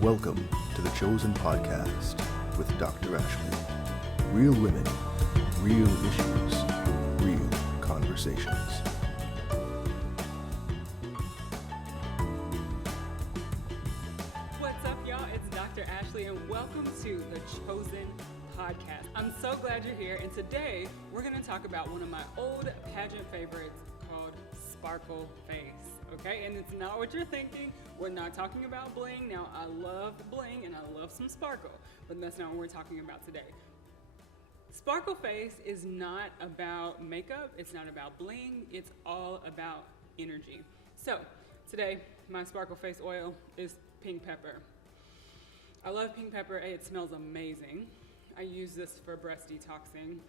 Welcome to the Chosen Podcast with Dr. Ashley. Real women, real issues, real conversations. What's up, y'all? It's Dr. Ashley, and welcome to the Chosen Podcast. I'm so glad you're here, and today we're going to talk about one of my old pageant favorites called Sparkle Face. Okay, and it's not what you're thinking. We're not talking about bling. Now, I love bling and I love some sparkle, but that's not what we're talking about today. Sparkle Face is not about makeup. It's not about bling. It's all about energy. So today, my Sparkle Face oil is pink pepper. I love pink pepper. It smells amazing. I use this for breast detoxing.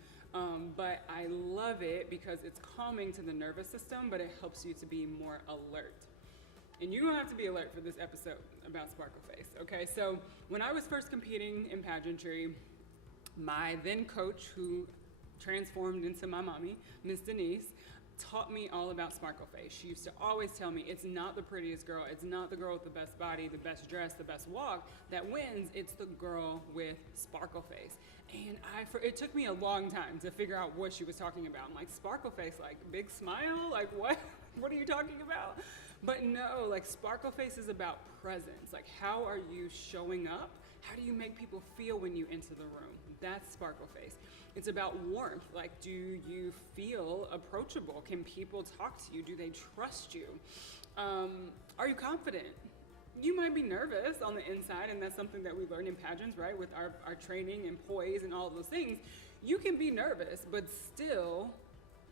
But I love it because it's calming to the nervous system, but it helps you to be more alert. And you don't have to be alert for this episode about Sparkle Face, okay? So when I was first competing in pageantry, my then coach, who transformed into my mommy, Miss Denise, taught me all about Sparkle Face. She used to always tell me, it's not the prettiest girl, it's not the girl with the best body, the best dress, the best walk that wins, it's the girl with Sparkle Face. And it took me a long time to figure out what she was talking about. I'm like, Sparkle Face, like big smile? Like what? What are you talking about? But no, like Sparkle Face is about presence. Like how are you showing up? How do you make people feel when you enter the room? That's Sparkle Face. It's about warmth. Like, do you feel approachable? Can people talk to you? Do they trust you? Are you confident? You might be nervous on the inside, and that's something that we learn in pageants, right? With our training and poise and all of those things. You can be nervous, but still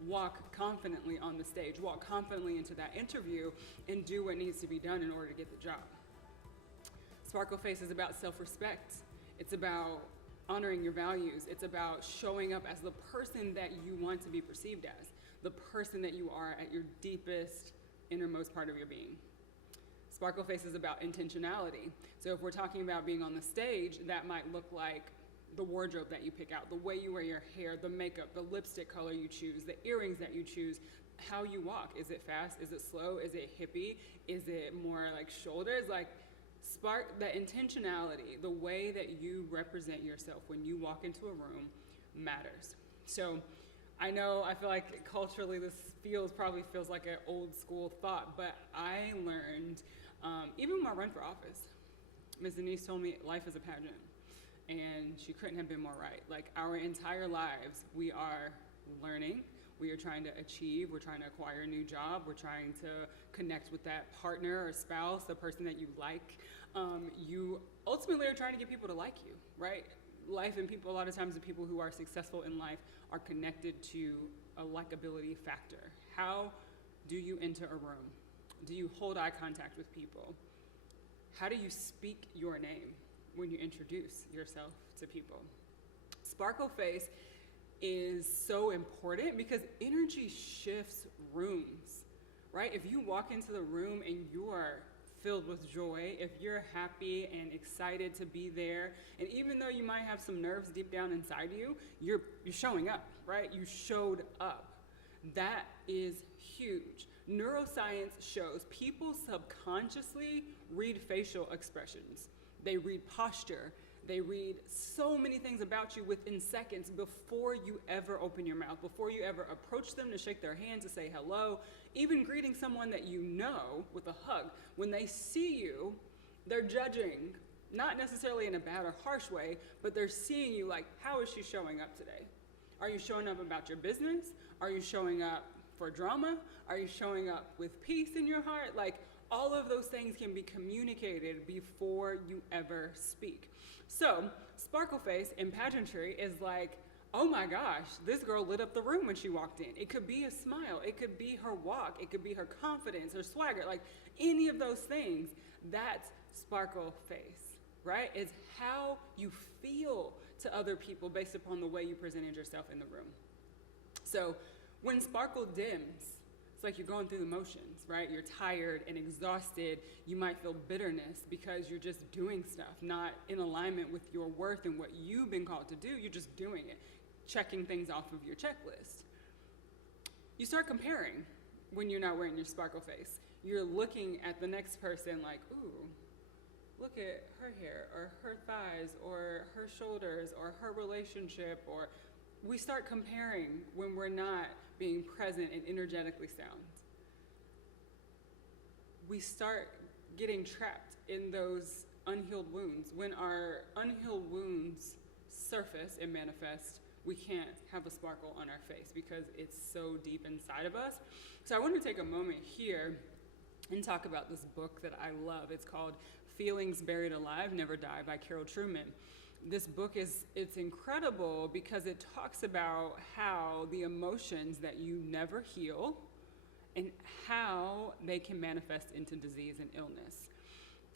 walk confidently on the stage, walk confidently into that interview, and do what needs to be done in order to get the job. Sparkle Face is about self-respect. It's about honoring your values. It's about showing up as the person that you want to be perceived as, the person that you are at your deepest, innermost part of your being. Sparkle Face is about intentionality. So if we're talking about being on the stage, that might look like the wardrobe that you pick out, the way you wear your hair, the makeup, the lipstick color you choose, the earrings that you choose, how you walk. Is it fast? Is it slow? Is it hippie? Is it more like shoulders? Like that intentionality, the way that you represent yourself when you walk into a room matters. So I feel like culturally this probably feels like an old school thought, but I learned, even when I run for office, Ms. Denise told me life is a pageant, and she couldn't have been more right. Like our entire lives, we are learning, we are trying to achieve, we're trying to acquire a new job, we're trying to connect with that partner or spouse, the person that you like. You ultimately are trying to get people to like you, right? Life and people, a lot of times the people who are successful in life are connected to a likability factor. How do you enter a room? Do you hold eye contact with people? How do you speak your name when you introduce yourself to people? Sparkle Face is so important because energy shifts rooms, right? If you walk into the room and you are filled with joy, if you're happy and excited to be there, and even though you might have some nerves deep down inside you, you're showing up, right? You showed up. That is huge. Neuroscience shows people subconsciously read facial expressions. They read posture. They read so many things about you within seconds before you ever open your mouth, before you ever approach them to shake their hand, to say hello, even greeting someone that you know with a hug. When they see you, they're judging, not necessarily in a bad or harsh way, but they're seeing you like, how is she showing up today? Are you showing up about your business? Are you showing up for drama? Are you showing up with peace in your heart? Like, all of those things can be communicated before you ever speak. So, Sparkle Face in pageantry is like, oh my gosh, this girl lit up the room when she walked in. It could be a smile, it could be her walk, it could be her confidence, her swagger, like any of those things. That's Sparkle Face, right? It's how you feel to other people based upon the way you presented yourself in the room. So, when sparkle dims, it's like you're going through the motions, right? You're tired and exhausted. You might feel bitterness because you're just doing stuff, not in alignment with your worth and what you've been called to do. You're just doing it, checking things off of your checklist. You start comparing when you're not wearing your sparkle face. You're looking at the next person like, ooh, look at her hair or her thighs or her shoulders or her relationship, or we start comparing when we're not being present and energetically sound. We start getting trapped in those unhealed wounds. When our unhealed wounds surface and manifest, we can't have a sparkle on our face because it's so deep inside of us. So I want to take a moment here and talk about this book that I love. It's called Feelings Buried Alive, Never Die by Carol Trueman. This book it's incredible because it talks about how the emotions that you never heal and how they can manifest into disease and illness.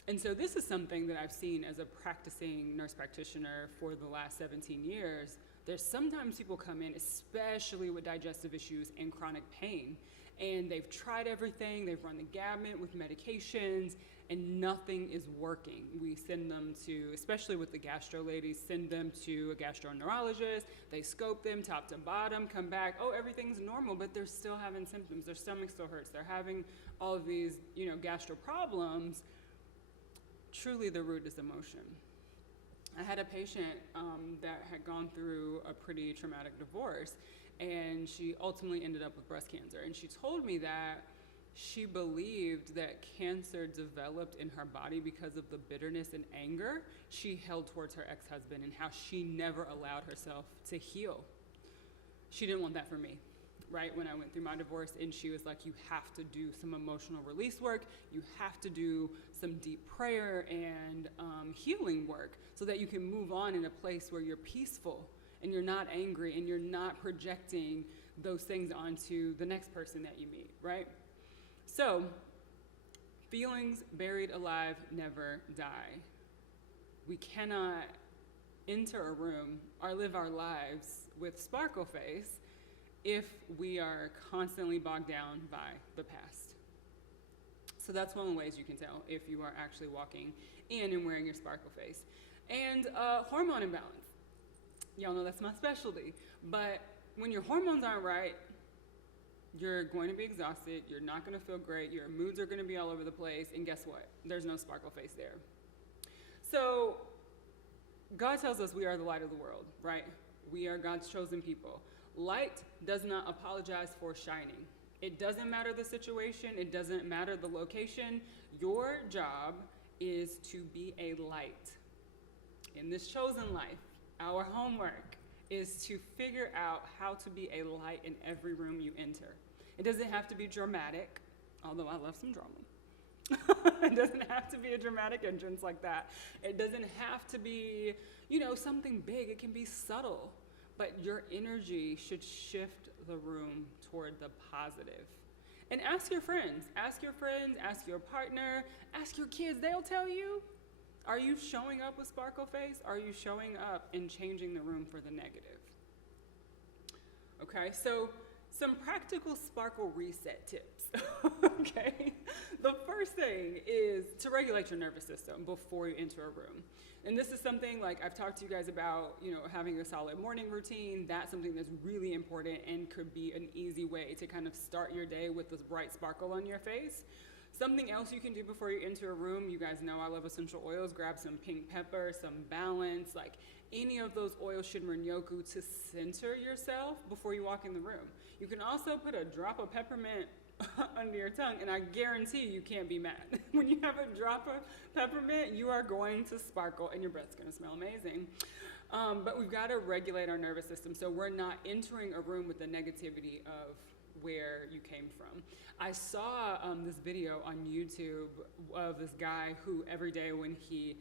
And so this is something that I've seen as a practicing nurse practitioner for the last 17 years. There's sometimes people come in, especially with digestive issues and chronic pain, and they've tried everything, they've run the gamut with medications, and nothing is working. We send them to, especially with the gastro ladies, send them to a gastroenterologist, they scope them top to bottom, come back, oh, everything's normal, but they're still having symptoms, their stomach still hurts, they're having all of these, gastro problems. Truly the root is emotion. I had a patient that had gone through a pretty traumatic divorce, and she ultimately ended up with breast cancer. And she told me that she believed that cancer developed in her body because of the bitterness and anger she held towards her ex-husband and how she never allowed herself to heal. She didn't want that for me, right? When I went through my divorce, and she was like, you have to do some emotional release work. You have to do some deep prayer and healing work so that you can move on in a place where you're peaceful and you're not angry and you're not projecting those things onto the next person that you meet, right? So, feelings buried alive never die. We cannot enter a room or live our lives with sparkle face if we are constantly bogged down by the past. So that's one of the ways you can tell if you are actually walking in and wearing your sparkle face. And hormone imbalance. Y'all know that's my specialty. But when your hormones aren't right, you're going to be exhausted, you're not going to feel great, your moods are going to be all over the place, and guess what? There's no sparkle face there. So God tells us we are the light of the world, right? We are God's chosen people. Light does not apologize for shining. It doesn't matter the situation, it doesn't matter the location. Your job is to be a light. In this chosen life, our homework is to figure out how to be a light in every room you enter. It doesn't have to be dramatic, although I love some drama. It doesn't have to be a dramatic entrance like that. It doesn't have to be, something big. It can be subtle. But your energy should shift the room toward the positive. And ask your friends, ask your partner, ask your kids. They'll tell you. Are you showing up with sparkle face? Are you showing up and changing the room for the negative? Okay, so some practical sparkle reset tips. Okay, the first thing is to regulate your nervous system before you enter a room. And this is something like I've talked to you guys about, having a solid morning routine. That's something that's really important and could be an easy way to kind of start your day with this bright sparkle on your face. Something else you can do before you enter a room, you guys know I love essential oils. Grab some pink pepper, some balance, like any of those oils, Shinrin-yoku, to center yourself before you walk in the room. You can also put a drop of peppermint under your tongue, and I guarantee you can't be mad. When you have a drop of peppermint, you are going to sparkle and your breath's gonna smell amazing. But we've gotta regulate our nervous system so we're not entering a room with the negativity of where you came from. I saw this video on YouTube of this guy who every day when he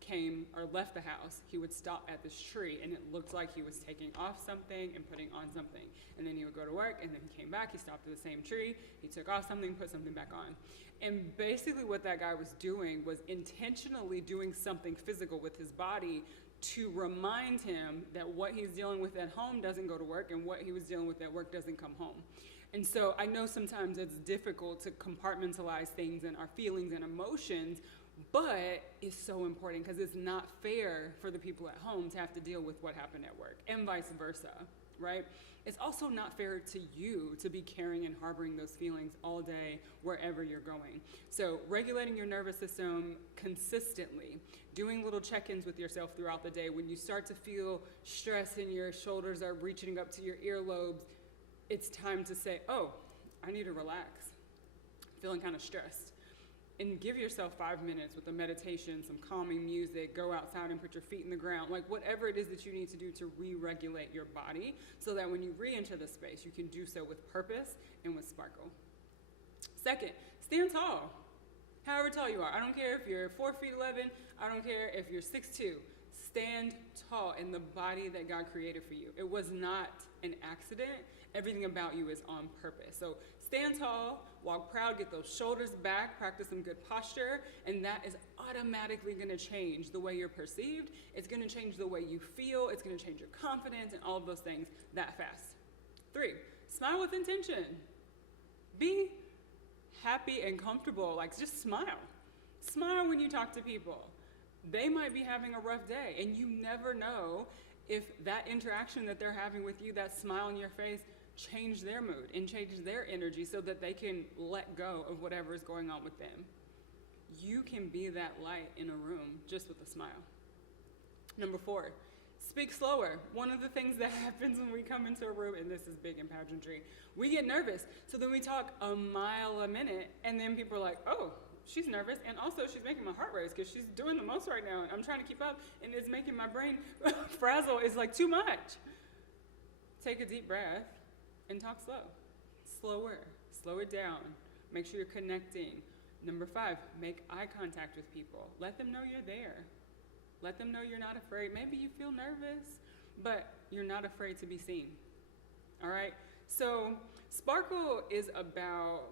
came or left the house, he would stop at this tree, and it looked like he was taking off something and putting on something. And then he would go to work, and then he came back, he stopped at the same tree, he took off something, put something back on. And basically what that guy was doing was intentionally doing something physical with his body to remind him that what he's dealing with at home doesn't go to work, and what he was dealing with at work doesn't come home. And so I know sometimes it's difficult to compartmentalize things and our feelings and emotions, but it's so important because it's not fair for the people at home to have to deal with what happened at work, and vice versa, right? It's also not fair to you to be carrying and harboring those feelings all day wherever you're going. So regulating your nervous system consistently, doing little check-ins with yourself throughout the day. When you start to feel stress and your shoulders are reaching up to your earlobes, it's time to say, oh, I need to relax. Feeling kind of stressed. And give yourself 5 minutes with a meditation, some calming music, go outside and put your feet in the ground, like whatever it is that you need to do to re-regulate your body so that when you re-enter the space, you can do so with purpose and with sparkle. Second, stand tall. However tall you are. I don't care if you're 4 feet 11, I don't care if you're 6'2". Stand tall in the body that God created for you. It was not an accident. Everything about you is on purpose. So stand tall, walk proud, get those shoulders back, practice some good posture, and that is automatically gonna change the way you're perceived. It's gonna change the way you feel. It's gonna change your confidence and all of those things that fast. 3, smile with intention. Be happy and comfortable, like just smile. Smile when you talk to people. They might be having a rough day, and you never know if that interaction that they're having with you, that smile on your face, change their mood and change their energy so that they can let go of whatever is going on with them. You can be that light in a room just with a smile. Number 4, speak slower. One of the things that happens when we come into a room, and this is big in pageantry, we get nervous. So then we talk a mile a minute, and then people are like, oh, she's nervous, and also she's making my heart race because she's doing the most right now, and I'm trying to keep up, and it's making my brain frazzle. It's like too much. Take a deep breath and talk slow. Slower. Slow it down. Make sure you're connecting. Number 5, make eye contact with people. Let them know you're there. Let them know you're not afraid. Maybe you feel nervous, but you're not afraid to be seen. All right? So sparkle is about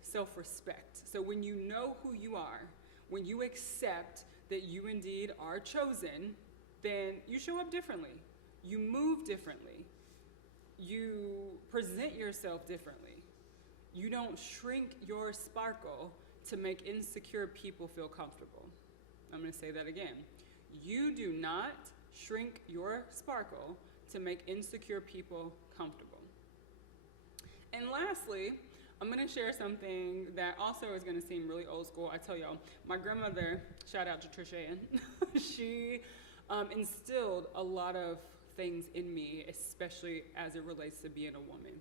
self-respect. So when you know who you are, when you accept that you indeed are chosen, then you show up differently. You move differently. You present yourself differently. You don't shrink your sparkle to make insecure people feel comfortable. I'm going to say that again. You do not shrink your sparkle to make insecure people comfortable. And lastly, I'm going to share something that also is going to seem really old school. I tell y'all, my grandmother, shout out to Trisha Ann, she instilled a lot of things in me, especially as it relates to being a woman.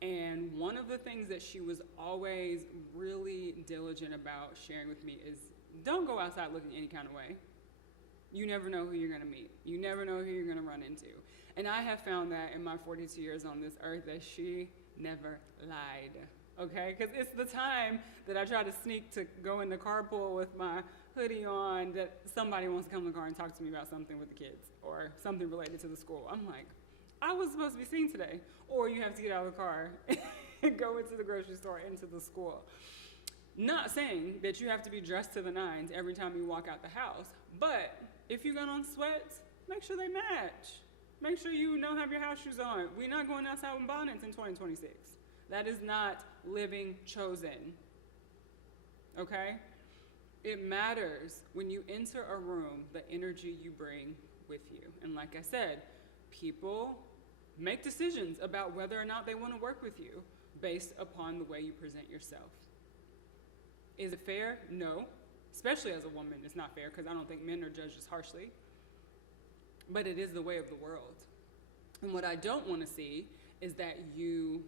And one of the things that she was always really diligent about sharing with me is don't go outside looking any kind of way. You never know who you're going to meet. You never know who you're going to run into. And I have found that in my 42 years on this earth that she never lied. Okay, because it's the time that I try to sneak to go in the carpool with my hoodie on that somebody wants to come in the car and talk to me about something with the kids or something related to the school. I'm like, I was supposed to be seen today. Or you have to get out of the car and go into the grocery store, into the school. Not saying that you have to be dressed to the nines every time you walk out the house, but if you got on sweats, make sure they match. Make sure you don't have your house shoes on. We're not going outside with bonnets in 2026. That is not living chosen, okay? It matters when you enter a room, the energy you bring with you. And like I said, people make decisions about whether or not they want to work with you based upon the way you present yourself. Is it fair? No. Especially as a woman, it's not fair because I don't think men are judged as harshly. But it is the way of the world. And what I don't want to see is that you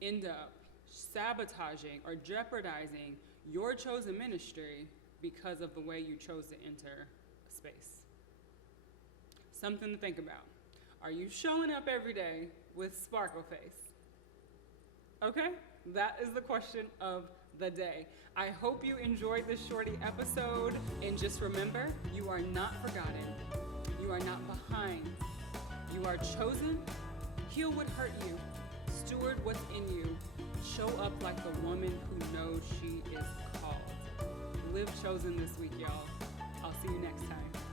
end up sabotaging or jeopardizing your chosen ministry because of the way you chose to enter a space. Something to think about. Are you showing up every day with sparkle face? Okay? That is the question of the day. I hope you enjoyed this shorty episode. And just remember, you are not forgotten. You are not behind. You are chosen. Heal what hurt you. Steward what's in you. Show up like the woman who knows she is called. Live chosen this week, y'all. I'll see you next time.